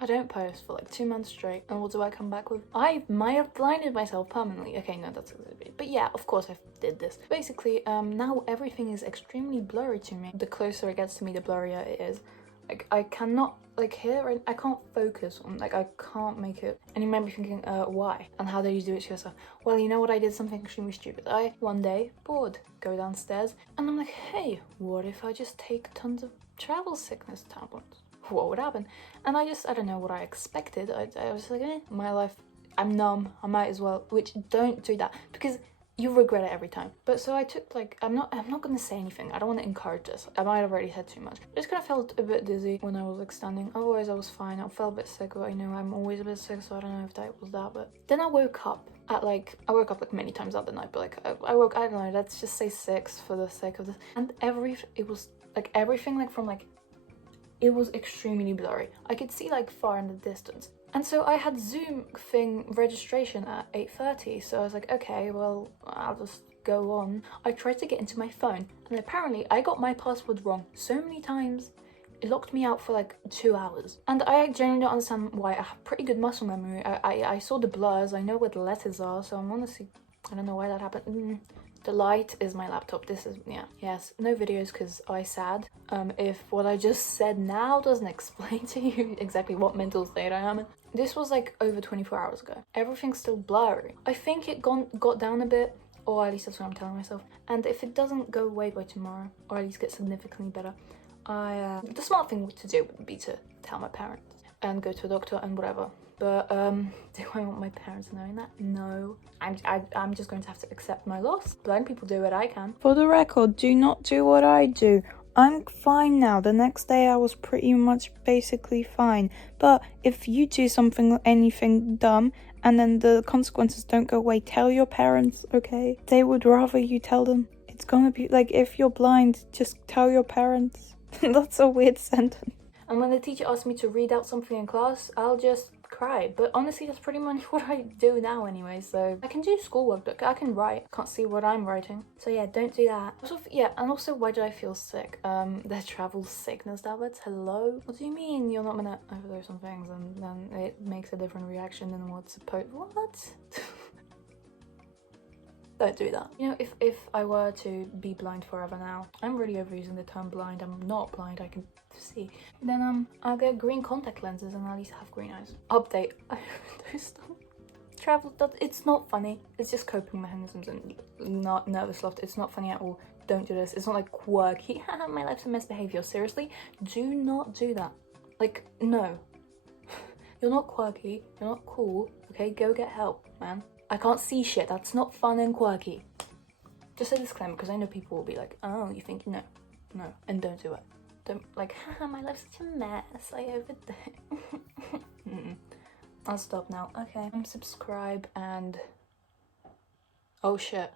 I don't post for like 2 months straight, and what do I come back with? I might have blinded myself permanently. Okay, no, that's a bit. But yeah, of course I did this. Basically, now everything is extremely blurry to me. The closer it gets to me, the blurrier it is. Like, I cannot, like, here, I can't focus on, like, I can't make it. And you might be thinking, why? And how do you do it to yourself? Well, you know what? I did something extremely stupid. I, one day, bored, go downstairs, and I'm like, hey, what if I just take tons of travel sickness tablets? What would happen? And I don't know what I expected. I was like, my life, I'm numb, I might as well. Which, don't do that, because you regret it every time. But so I took, like, I'm not gonna say anything. I don't want to encourage this. I might have already said too much. I just kind of felt a bit dizzy when I was like standing. Otherwise I was fine. I felt a bit sick, but I know I'm always a bit sick, so I don't know if that was that. But then I woke up like many times out the night, but like I woke, I don't know, let's just say 6 for the sake of this. And it was like everything, like from like, it was extremely blurry. I could see like far in the distance. And so I had Zoom thing registration at 8:30, so I was like, okay, well, I'll just go on. I tried to get into my phone, and apparently I got my password wrong so many times. It locked me out for like 2 hours. And I genuinely don't understand why. I have pretty good muscle memory. I saw the blurs, I know where the letters are, so I'm honestly, I don't know why that happened. The light is my laptop. This is, yeah. Yes, no videos because I sad. If what I just said now doesn't explain to you exactly what mental state I am in. This was like over 24 hours ago. Everything's still blurry. I think it got down a bit, or at least that's what I'm telling myself. And if it doesn't go away by tomorrow, or at least get significantly better, the smart thing to do would be to tell my parents and go to a doctor and whatever. But do I want my parents knowing that? No. I'm just going to have to accept my loss. Blind people do what I can. For the record, do not do what I do. I'm fine now. The next day I was pretty much basically fine. But if you do anything dumb, and then the consequences don't go away, tell your parents, okay? They would rather you tell them. It's gonna be like, if you're blind, just tell your parents. That's a weird sentence. And when the teacher asks me to read out something in class, I'll just cry. But honestly, that's pretty much what I do now anyway, so I can do schoolwork, but I can write. Can't see what I'm writing. So yeah, don't do that. Also, yeah, and also, why did I feel sick? The travel sickness tablets, hello? What do you mean you're not gonna overdose on things and then it makes a different reaction than what's supposed, what? Don't do that. You know, if I were to be blind forever now, I'm really overusing the term blind. I'm not blind, I can see. Then I'll get green contact lenses and at least have green eyes. Update. Those stuff. Travel, it's not funny. It's just coping mechanisms and not nervous laughter. It's not funny at all. Don't do this. It's not like quirky. My life's a misbehavior. Seriously, do not do that. Like, no. You're not quirky. You're not cool. Okay, go get help, man. I can't see shit. That's not fun and quirky. Just a disclaimer, because I know people will be like, oh, you think, no, and don't do it. Don't, like, haha, my life's such a mess. I overdid. I'll stop now. Okay, subscribe and, oh shit.